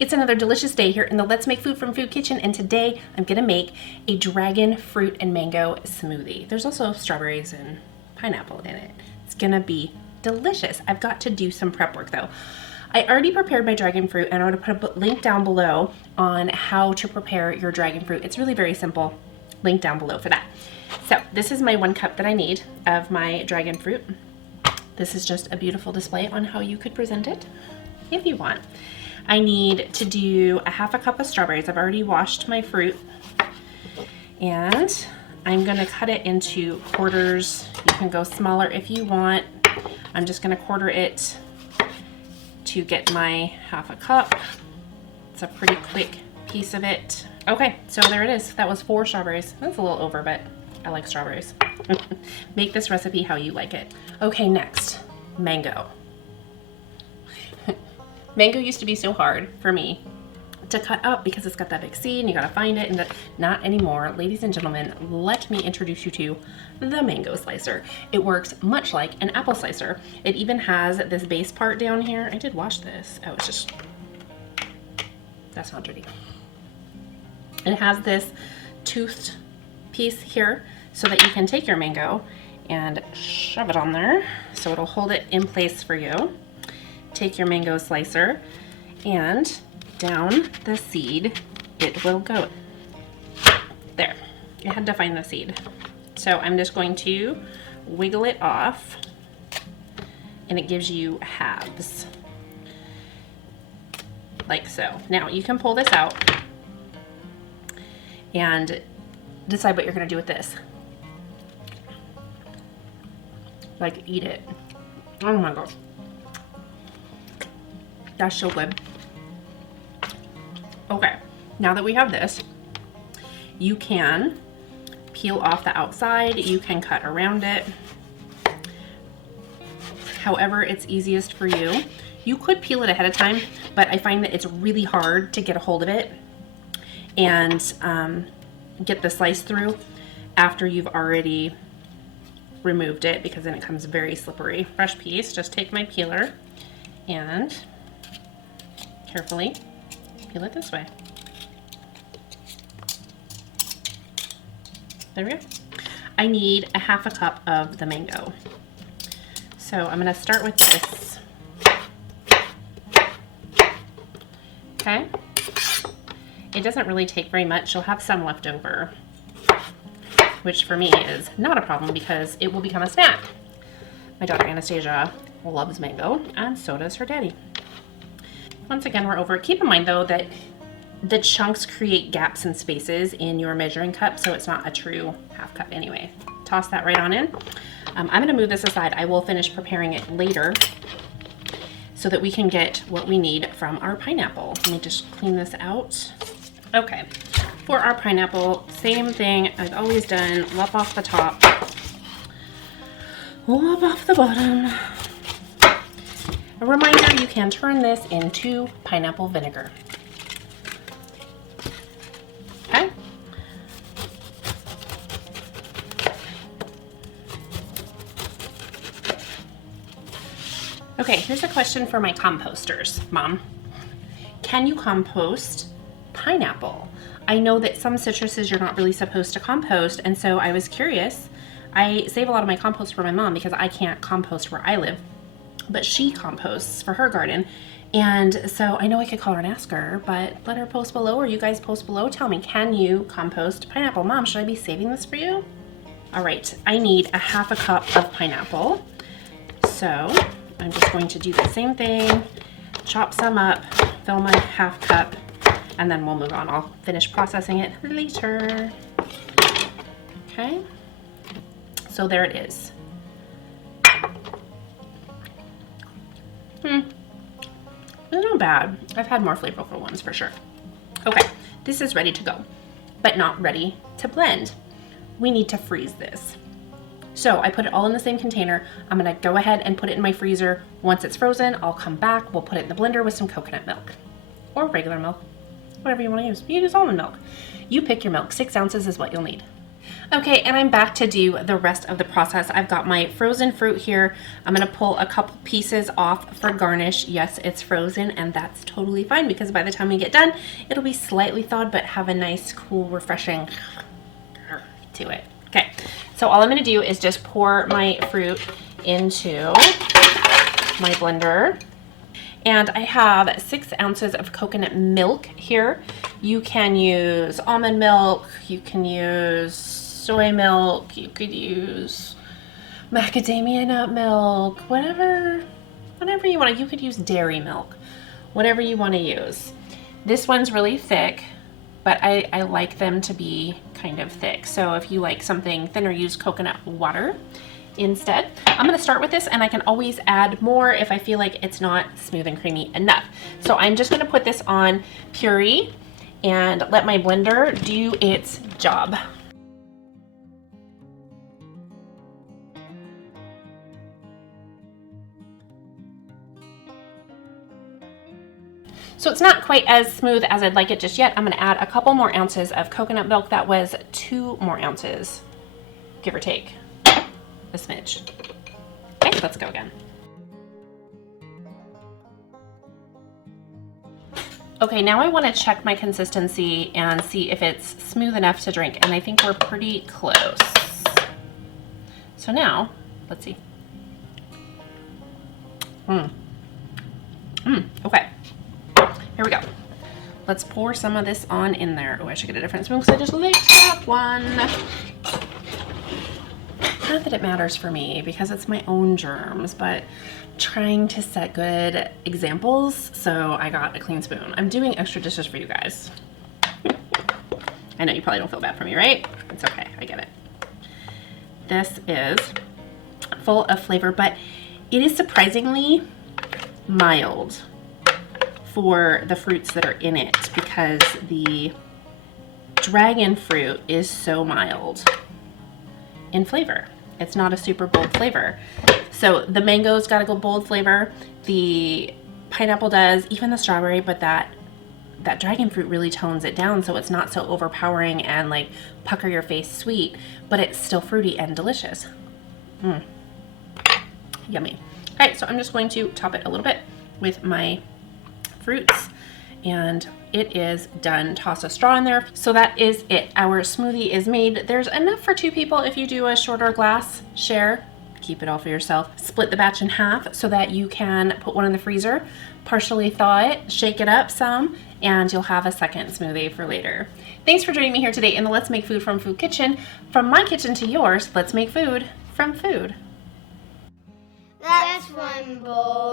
It's another delicious day here in the Let's Make Food from Food Kitchen, and today I'm gonna make a dragon fruit and mango smoothie. There's also strawberries and pineapple in it. It's gonna be delicious. I've got to do some prep work though. I already prepared my dragon fruit, and I'm gonna put a link down below on how to prepare your dragon fruit. It's really very simple. Link down below for that. So this is my 1 cup that I need of my dragon fruit. This is just a beautiful display on how you could present it if you want. I need to do a 1/2 cup of strawberries. I've already washed my fruit, and I'm gonna cut it into quarters. You can go smaller if you want. I'm just gonna quarter it to get my 1/2 cup. It's a pretty quick piece of it. Okay, so there it is. That was 4 strawberries. That's a little over, but I like strawberries. Make this recipe how you like it. Okay, next, mango. Mango used to be so hard for me to cut up because it's got that big seed and you gotta find it, and not anymore. Ladies and gentlemen, let me introduce you to the mango slicer. It works much like an apple slicer. It even has this base part down here. I did wash this. Oh, it's just, that's not dirty. It has this toothed piece here so that you can take your mango and shove it on there so it'll hold it in place for you. Take your mango slicer, and down the seed it will go. There, I had to find the seed. So I'm just going to wiggle it off, and it gives you halves, like so. Now you can pull this out and decide what you're gonna do with this. Like, eat it. Oh my gosh. That's so good. Okay, now that we have this, you can peel off the outside, you can cut around it. However it's easiest for you. You could peel it ahead of time, but I find that it's really hard to get a hold of it and get the slice through after you've already removed it, because then it comes very slippery. Fresh piece, just take my peeler and carefully peel it this way. There we go. I need a 1/2 cup of the mango. So I'm gonna start with this. Okay. It doesn't really take very much. You'll have some left over, which for me is not a problem because it will become a snack. My daughter Anastasia loves mango, and so does her daddy. Once again, we're over. Keep in mind though that the chunks create gaps and spaces in your measuring cup, so it's not a true 1/2 cup anyway. Toss that right on in. I'm gonna move this aside. I will finish preparing it later so that we can get what we need from our pineapple. Let me just clean this out. Okay, for our pineapple, same thing I've always done. Lop off the top, lop off the bottom. A reminder, you can turn this into pineapple vinegar. Okay. Okay, here's a question for my composters. Mom, can you compost pineapple? I know that some citruses you're not really supposed to compost, and so I was curious. I save a lot of my compost for my mom because I can't compost where I live, but she composts for her garden. And so I know I could call her and ask her, but let her post below, or you guys post below. Tell me, can you compost pineapple? Mom, should I be saving this for you? All right, I need a 1/2 cup of pineapple. So I'm just going to do the same thing, chop some up, fill my 1/2 cup, and then we'll move on. I'll finish processing it later. Okay, so there it is. It's not bad. I've had more flavorful ones for sure. Okay, this is ready to go, but not ready to blend. We need to freeze this. So I put it all in the same container. I'm gonna go ahead and put it in my freezer. Once it's frozen, I'll come back. We'll put it in the blender with some coconut milk or regular milk, whatever you wanna use. You use almond milk. You pick your milk. 6 ounces is what you'll need. Okay, and I'm back to do the rest of the process. I've got my frozen fruit here. I'm gonna pull a couple pieces off for garnish. Yes, it's frozen, and that's totally fine because by the time we get done, it'll be slightly thawed, but have a nice, cool, refreshing to it. Okay, so all I'm gonna do is just pour my fruit into my blender. And I have 6 ounces of coconut milk here. You can use almond milk, you can use soy milk, you could use macadamia nut milk, whatever you want. You could use dairy milk, whatever you want to use. This one's really thick, but I like them to be kind of thick. So if you like something thinner, use coconut water instead. I'm gonna start with this, and I can always add more if I feel like it's not smooth and creamy enough. So I'm just gonna put this on puree and let my blender do its job. So it's not quite as smooth as I'd like it just yet. I'm gonna add a couple more ounces of coconut milk. That was 2 more ounces, give or take a smidge. Okay, let's go again. Okay, now I want to check my consistency and see if it's smooth enough to drink, and I think we're pretty close. So now, let's see. Okay, here we go. Let's pour some of this on in there. Oh, I should get a different spoon because I just licked that one. Not that it matters for me because it's my own germs, but trying to set good examples, so I got a clean spoon. I'm doing extra dishes for you guys. I know you probably don't feel bad for me, right? It's okay, I get it. This is full of flavor, but it is surprisingly mild for the fruits that are in it because the dragon fruit is so mild in flavor. It's not a super bold flavor. So the mango's got a good bold flavor. The pineapple does, even the strawberry, but that dragon fruit really tones it down so it's not so overpowering and like pucker your face sweet, but it's still fruity and delicious. Yummy. All right, so I'm just going to top it a little bit with my fruits, and it is done. Toss a straw in there. So that is it. Our smoothie is made. There's enough for 2 people. If you do a shorter glass, share. Keep it all for yourself. Split the batch in half so that you can put one in the freezer, partially thaw it, shake it up some, and you'll have a second smoothie for later. Thanks for joining me here today in the Let's Make Food from Food kitchen. From my kitchen to yours, let's make food from food. That's one bowl.